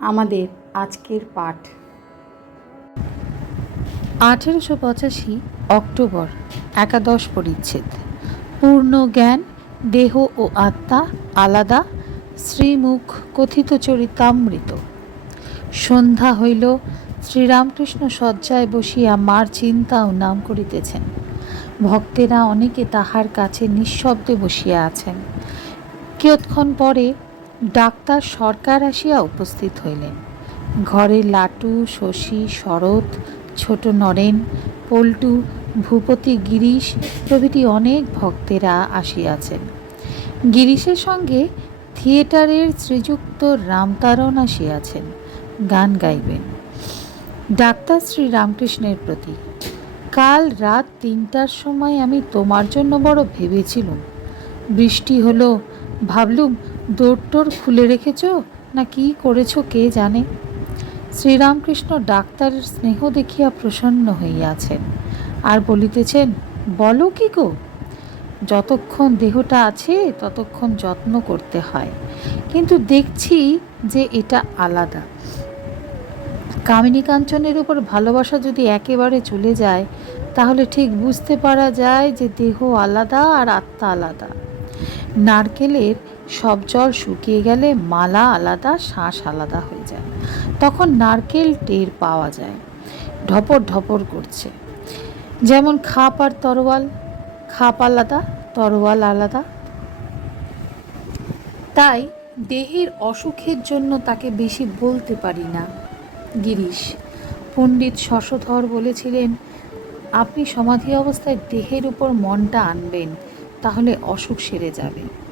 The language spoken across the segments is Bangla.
আমাদের আজকের পাঠ। আঠেরোশো পঁচাশি অক্টোবর, একাদশ পরিচ্ছেদ। পূর্ণ জ্ঞান, দেহ ও আত্মা আলাদা, শ্রীমুখ কথিত চরিতামৃত। সন্ধ্যা হইল, শ্রীরামকৃষ্ণ শয্যায় বসিয়া মার চিন্তা ও নাম করিতেছেন। ভক্তেরা অনেকে তাহার কাছে নিঃশব্দে বসিয়া আছেন। কিয়ৎক্ষণ পরে ডাক্তার সরকার আসিয়া উপস্থিত হইলেন। ঘরে লাটু, শশী, শরৎ, ছোট নরেন, পল্টু, ভূপতি, গিরিশ প্রভৃতি অনেক ভক্তেরা আসিয়াছেন। গিরিশের সঙ্গে থিয়েটারের শ্রীযুক্ত রামতারণ আসিয়াছেন। গান গাইবেন। ডাক্তার শ্রী রামকৃষ্ণের প্রতি, কাল রাত তিনটার সময় আমি তোমার জন্য বড় ভেবেছিলুম। বৃষ্টি হলো, ভাবলুম দৌড়টোর খুলে রেখেছ? না কি করেছ কে জানে? শ্রীরামকৃষ্ণ ডাক্তারের স্নেহ দেখিয়া প্রসন্ন হইয়াছেন। আর বলিতেছেন, বলো কি গো? যতক্ষণ দেহটা আছে, ততক্ষণ যত্ন করতে হয়। কিন্তু দেখছি যে এটা আলাদা। কামিনী কাঞ্চনের উপর ভালোবাসা যদি একেবারে চলে যায়, তাহলে ঠিক বুঝতে পারা যায় যে দেহ আলাদা আর আত্মা আলাদা। নারকেলের সব জল শুকিয়ে গেলে মালা আলাদা শ্বাস আলাদা হয়ে যায়। তখন নারকেল টের পাওয়া যায়। ঢপর ঢপর করছে। যেমন খাপ আর তরোয়াল, খাপ আলাদা, তরোয়াল আলাদা। তাই দেহের অসুখের জন্য তাকে বেশি বলতে পারি না। গিরিশ, পণ্ডিত শশধর বলেছিলেন, আপনি সমাধি অবস্থায় দেহের উপর মনটা আনবেন, তাহলে অসুখ সেরে যাবে।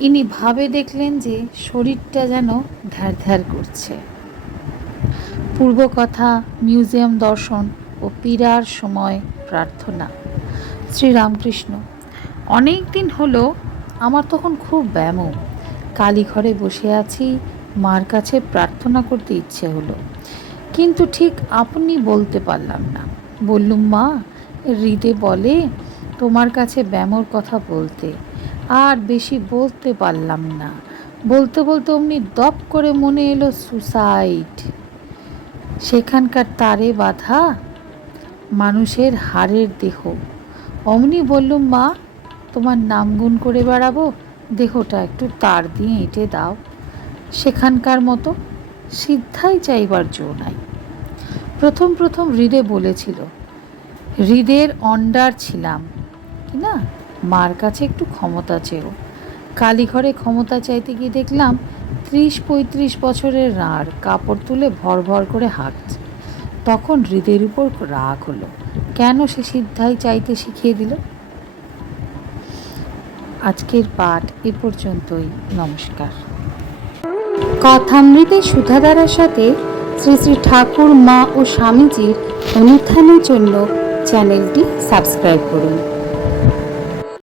ইনি ভাবে দেখলেন যে শরীরটা যেন ধ্যার ধ্যার করছে। পূর্বকথা মিউজিয়াম দর্শন ও পীড়ার সময় প্রার্থনা। শ্রীরামকৃষ্ণ, অনেক দিন হলো আমার তখন খুব ব্যায়াম। কালীঘরে বসে আছি, মার কাছে প্রার্থনা করতে ইচ্ছে হলো। কিন্তু ঠিক আপনি বলতে পারলাম না। বললুম, মা, হৃদে বলে তোমার কাছে ব্যামোর কথা বলতে। আর বেশি বলতে পারলাম না। বলতে বলতে অমনি দপ করে মনে এলো সুসাইড। সেখানকার তারে বাঁধা মানুষের হাড়ের দেহ। অমনি বললুম, মা, তোমার নাম গুণ করে বেড়াবো? দেহটা একটু তার দিয়ে এঁটে দাও। সেখানকার মতো সিদ্ধাই চাইবার জো নাই। প্রথম প্রথম হৃদে বলেছিল, হৃদের অন্ডার ছিলাম। কি না? মার কাছে একটু ক্ষমতা চেয়েও। কালীঘরে ক্ষমতা চাইতে গিয়ে দেখলাম ত্রিশ পঁয়ত্রিশ বছরের রাঁড় কাপড় তুলে ভর ভর করে হাঁকছে তখন হৃদের উপর রাগ হলো। কেন সে সিদ্ধাই চাইতে শিখিয়ে দিল? আজকের পাঠ এ পর্যন্তই। নমস্কার। কথামৃতে সুধাধারার সাথে শ্রী শ্রী ঠাকুর, মা ও স্বামীজির অনুত্থানের জন্য চ্যানেলটি সাবস্ক্রাইব করুন।